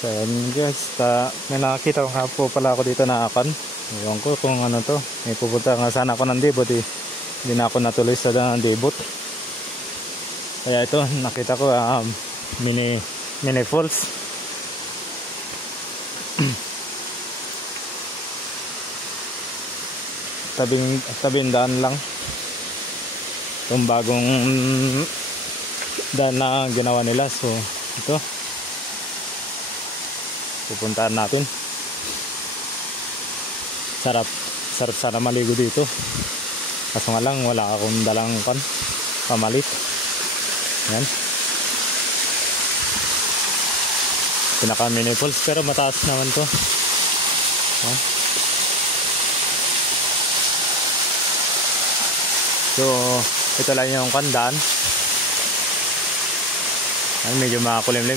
So ayan guys, may nakakita nga po pala ako dito na akan. Ewan ko kung ano to. May pupunta nga sana ako ng debot eh. Hindi na ako natuloy sa debot. Kaya ito, nakita ko mini falls. tabing daan lang. Itong bagong daan na ginawa nila. So ito, pupuntahan natin. Sarap sana maligo dito, kaso nga lang wala akong dalang pamalit. Yan, pinaka mini falls pero mataas naman to. So ito lang yung kandaan. Medyo makulimlim.